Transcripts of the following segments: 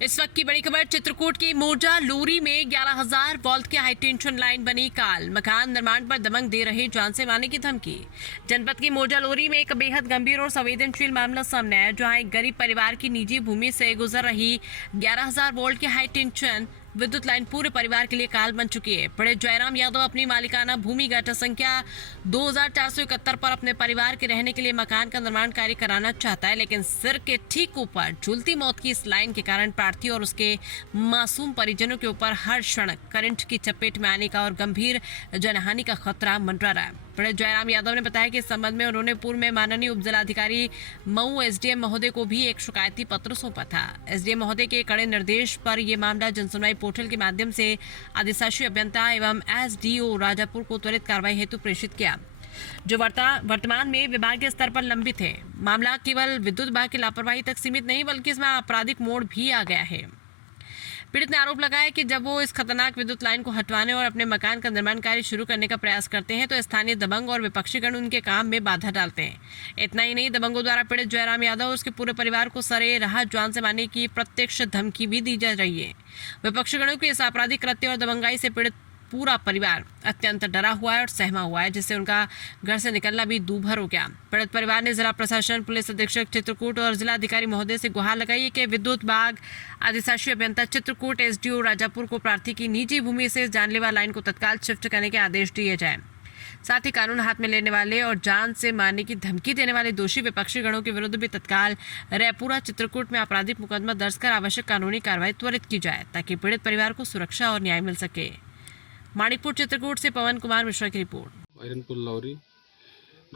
इस वक्त की बड़ी खबर चित्रकूट की मोजा लोरी में 11,000 वोल्ट की हाई टेंशन लाइन बनी काल। मकान निर्माण पर दबंग दे रहे जान से मारने की धमकी। जनपद की मोजा लोरी में एक बेहद गंभीर और संवेदनशील मामला सामने आया, जहां एक गरीब परिवार की निजी भूमि से गुजर रही 11,000 वोल्ट की हाई टेंशन विद्युत लाइन पूरे परिवार के लिए काल बन चुकी है। पीड़ित जयराम यादव अपनी मालिकाना भूमि गठा संख्या 2471 पर अपने परिवार के रहने के लिए मकान का निर्माण कार्य कराना चाहता है, लेकिन सिर के ठीक ऊपर झूलती मौत की इस लाइन के कारण प्रार्थी और उसके मासूम परिजनों के ऊपर हर क्षण करंट की चपेट में आने का और गंभीर जनहानि का खतरा मंडरा रहा है। पीड़ित जयराम यादव ने बताया कि इस संबंध में उन्होंने पूर्व में माननीय उपजिलाधिकारी मऊ एसडीएम महोदय को भी एक शिकायती पत्र सौंपा था। एसडीएम महोदय के कड़े निर्देश पर यह मामला जनसुनवाई पोर्टल के माध्यम से अधिशासी अभियंता एवं एसडीओ राजापुर को त्वरित कार्रवाई हेतु प्रेषित किया, जो वर्तमान में विभागीय स्तर पर लंबित है। मामला केवल विद्युत विभाग की लापरवाही तक सीमित नहीं, बल्कि इसमें आपराधिक मोड़ भी आ गया है। पीड़ित ने आरोप लगाया कि जब वो इस खतरनाक विद्युत लाइन को हटवाने और अपने मकान का निर्माण कार्य शुरू करने का प्रयास करते हैं, तो स्थानीय दबंग और विपक्षीगण उनके काम में बाधा डालते हैं। इतना ही नहीं, दबंगों द्वारा पीड़ित जयराम यादव और उसके पूरे परिवार को सरे राह जान से मारने की प्रत्यक्ष धमकी भी दी जा रही है। विपक्षीगणों के इस आपराधिक कृत्य और दबंगाई से पीड़ित पूरा परिवार अत्यंत डरा हुआ है और सहमा हुआ है, जिससे उनका घर से निकलना भी दूभर हो गया। पीड़ित परिवार ने जिला प्रशासन, पुलिस अधीक्षक चित्रकूट और जिलाधिकारी महोदय से गुहार लगाई है कि विद्युत विभाग, अधिशासी अभियंता चित्रकूट, एसडीओ राजापुर को प्रार्थी की निजी भूमि से जानलेवा लाइन को तत्काल शिफ्ट करने के आदेश दिए जाए। साथ ही कानून हाथ में लेने वाले और जान से मारने की धमकी देने वाले दोषी विपक्षी गणों के विरुद्ध भी तत्काल रायपुरा चित्रकूट में आपराधिक मुकदमा दर्ज कर आवश्यक कानूनी कार्रवाई त्वरित की जाए, ताकि पीड़ित परिवार को सुरक्षा और न्याय मिल सके। माणिकपुर चित्रकूट से पवन कुमार मिश्रा की रिपोर्ट। हरिमपुर लौरी,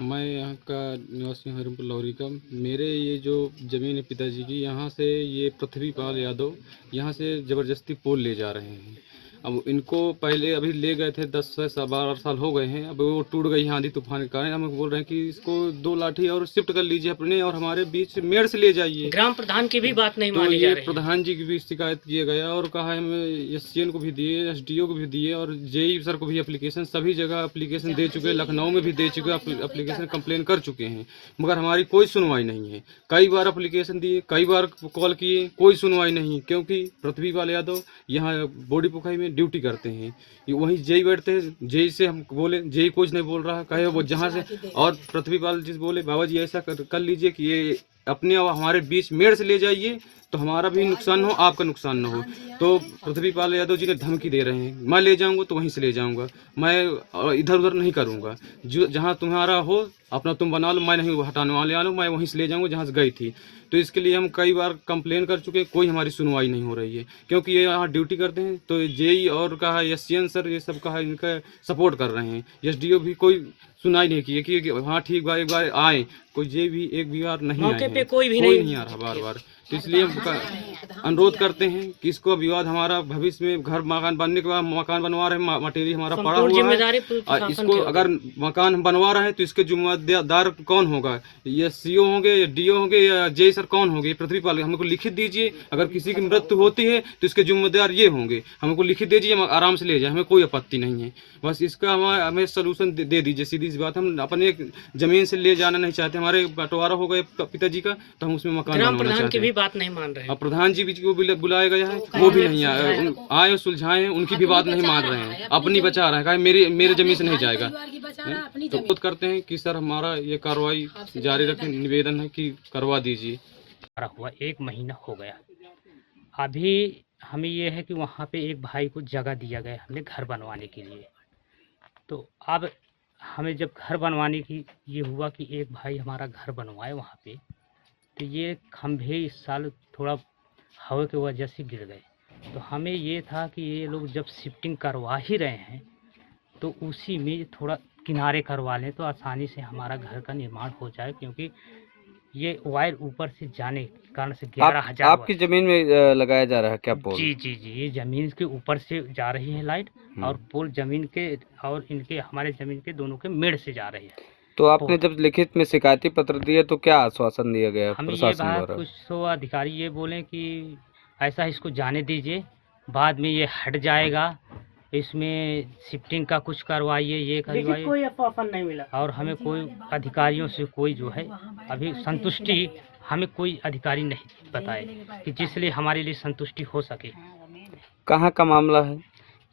मैं यहाँ का निवासी हूँ। हरिमपुर लौरी का मेरे ये जो ज़मीन है पिताजी की, यहाँ से ये पृथ्वीपाल यादव यहाँ से ज़बरदस्ती पोल ले जा रहे हैं। अब इनको पहले अभी ले गए थे 10 से 12 साल हो गए हैं। अब वो टूट गई आंधी तूफान के कारण। हम बोल रहे हैं कि इसको 2 लाठी और शिफ्ट कर लीजिए अपने और हमारे बीच मेड़ से ले जाइए। ग्राम प्रधान की भी बात नहीं तो मानी जा ये रही है। प्रधान जी की भी शिकायत किया गया और कहा है हमें एसडीएम को भी दिए, एसडीओ को भी दिए और जेई सर को भी एप्लीकेशन, सभी जगह एप्लीकेशन दे चुके, लखनऊ में भी दे चुके, एप्लीकेशन कंप्लेन कर चुके हैं, मगर हमारी कोई सुनवाई नहीं है। कई बार एप्लीकेशन दिए, कई बार कॉल किए, कोई सुनवाई नहीं, क्योंकि पृथ्वीपाल यादव यहाँ बॉडी पुखाई में ड्यूटी करते हैं। ये वहीं जेई बैठते हैं। जेई से हम बोले, जेई कुछ नहीं बोल रहा, कहे वो जहाँ से, और पृथ्वीपाल जी बोले बाबा जी ऐसा कर लीजिए कि ये अपने और हमारे बीच मेड़ से ले जाइए, तो हमारा भी नुकसान न हो, आपका नुकसान न हो। तो पृथ्वीपाल यादव जी ने धमकी दे रहे हैं, मैं ले जाऊंगा तो वहीं से ले जाऊंगा, मैं इधर उधर नहीं करूंगा, जो जहां तुम्हारा हो अपना तुम बना लो, मैं नहीं हटाने वाले आलू, मैं वहीं से ले जाऊंगा जहां से गई थी। तो इसके लिए हम कई बार कंप्लेन कर चुके, कोई हमारी सुनवाई नहीं हो रही है, क्योंकि ये यहाँ ड्यूटी करते हैं। तो जेई और कहा एसडीएम सर ये सब कहा इनका सपोर्ट कर रहे हैं, एसडीओ भी कोई सुनाई नहीं की कि हाँ ठीक बार एक बार आए, कोई जे भी एक भी बार नहीं मौके आए पे हैं, कोई भी नहीं आ रहा बार बार। तो इसलिए हम अनुरोध करते हैं कि इसको विवाद हमारा भविष्य में घर मकान बनने के बाद मकान बनवा रहे हैं, मटेरियल हमारा पड़ा हुआ जिम्मेदारी है, और इसको अगर मकान हम बनवा रहे हैं तो इसके जिम्मेदार कौन होगा? ये सीओ होंगे या डीओ होंगे या जे सर कौन होंगे? पृथ्वीपाल हमको लिखित दीजिए, अगर किसी की मृत्यु होती है तो इसके जिम्मेदार ये होंगे, हमको लिखित दीजिए, हम आराम से ले जाए, हमें कोई आपत्ति नहीं है। बस इसका हमें सोल्यूशन दे दीजिए, सीधी सी बात। हम अपने जमीन से ले जाना नहीं चाहते, हमारे बंटवारा हो गए पिताजी का, तो हम उसमें मकान ग्राम बनवाना प्रधान चाहते की भी हैं। बात नहीं मान रहे हैं। अब प्रधान जी भी को भी बुलाया गया है, वो भी नहीं आए, आए सुलझाए हैं, उनकी भी बात नहीं मान रहे हैं, अपनी बचा रहे हैं, कहा मेरे जमीन से नहीं जाएगा। तो खुद करते हैं कि सर हमारा ये कार्रवाई जारी रखें, निवेदन है कि करवा दीजिए। हुआ 1 महीना हो गया। अभी हमें ये है कि वहाँ पे एक भाई को जगह दिया गया हमने घर बनवाने के लिए। तो अब हमें जब घर बनवाने की ये हुआ कि एक भाई हमारा घर बनवाए वहाँ पे, तो ये खंभे इस साल थोड़ा हवा की वजह से गिर गए। तो हमें ये था कि ये लोग जब शिफ्टिंग करवा ही रहे हैं तो उसी में थोड़ा किनारे करवा लें तो आसानी से हमारा घर का निर्माण हो जाए, क्योंकि ये वायर ऊपर से जाने के कारण से 11,000 आपकी जमीन में लगाया जा रहा है क्या पोल? जी जी जी, ये जमीन के ऊपर से जा रही है लाइट, और पोल जमीन के और इनके हमारे जमीन के दोनों के मेड़ से जा रही है। तो आपने जब लिखित में शिकायती पत्र दिए तो क्या आश्वासन दिया गया हमें ये प्रशासन बात द्वारा? कुछ तो अधिकारी ये बोले कि ऐसा इसको जाने दीजिए, बाद में ये हट जाएगा, इसमें शिफ्टिंग का कुछ करवाइए, ये करवाइए, कोई आश्वासन नहीं मिला। और हमें कोई अधिकारियों से कोई जो है अभी संतुष्टि हमें कोई अधिकारी नहीं बताए कि जिसलिए हमारे लिए संतुष्टि हो सके। कहाँ का मामला है?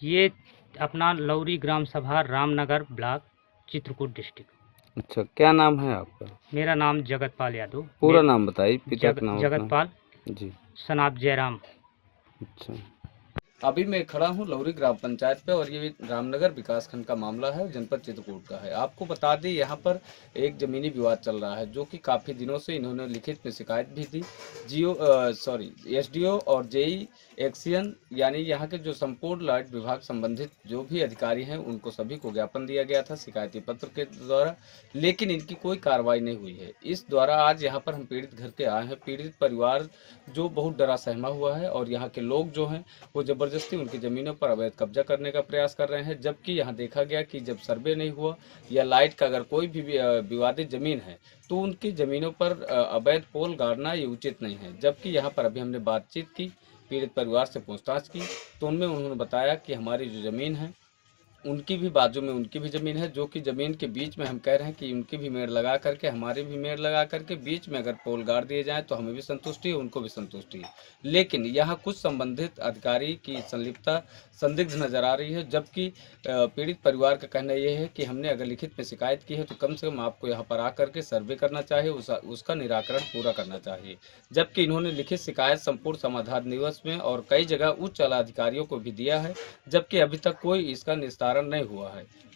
ये अपना लौरी ग्राम सभा रामनगर ब्लॉक चित्रकूट डिस्ट्रिक्ट। अच्छा, क्या नाम है आपका? मेरा नाम जगतपाल यादव। पूरा नाम बताइए, पिता का नाम अपना। जगतपाल जी। सनाब जयराम। अच्छा। अभी मैं खड़ा हूँ लौरी ग्राम पंचायत पे और ये रामनगर विकासखंड का मामला है, जनपद चित्रकूट का है। आपको बता दें यहाँ पर एक ज़मीनी विवाद चल रहा है जो कि काफ़ी दिनों से इन्होंने लिखित में शिकायत भी दी। एसडीओ और जेई एक्सियन यानी यहाँ के जो संपूर्ण लाइट विभाग संबंधित जो भी अधिकारी हैं उनको सभी को ज्ञापन दिया गया था शिकायती पत्र के द्वारा, लेकिन इनकी कोई कार्रवाई नहीं हुई है। इस द्वारा आज यहाँ पर हम पीड़ित घर के आए हैं। पीड़ित परिवार जो बहुत डरा सहमा हुआ है और यहाँ के लोग जो हैं वो जबरदस्ती उनकी ज़मीनों पर अवैध कब्जा करने का प्रयास कर रहे हैं, जबकि यहाँ देखा गया कि जब सर्वे नहीं हुआ या लाइट का अगर कोई भी विवादित ज़मीन है तो उनकी ज़मीनों पर अवैध पोल गाड़ना ये उचित नहीं है। जबकि यहाँ पर अभी हमने बातचीत की, पीड़ित परिवार से पूछताछ की तो उनमें उन्होंने बताया कि हमारी जो ज़मीन है उनकी भी बाजू में उनकी भी ज़मीन है, जो कि ज़मीन के बीच में हम कह रहे हैं कि उनकी भी मेड़ लगा करके हमारी भी मेड़ लगा करके बीच में अगर पोल गाड़ दिए जाएँ तो हमें भी संतुष्टि है, उनको भी संतुष्टि है। लेकिन यहाँ कुछ संबंधित अधिकारी की संलिप्तता संदिग्ध नज़र आ रही है, जबकि पीड़ित परिवार का कहना यह है कि हमने अगर लिखित में शिकायत की है तो कम से कम आपको यहाँ पर आकर के सर्वे करना चाहिए, उसका निराकरण पूरा करना चाहिए। जबकि इन्होंने लिखित शिकायत संपूर्ण समाधान दिवस में और कई जगह उच्च अधिकारियों को भी दिया है, जबकि अभी तक कोई इसका निस्तारण नहीं हुआ है।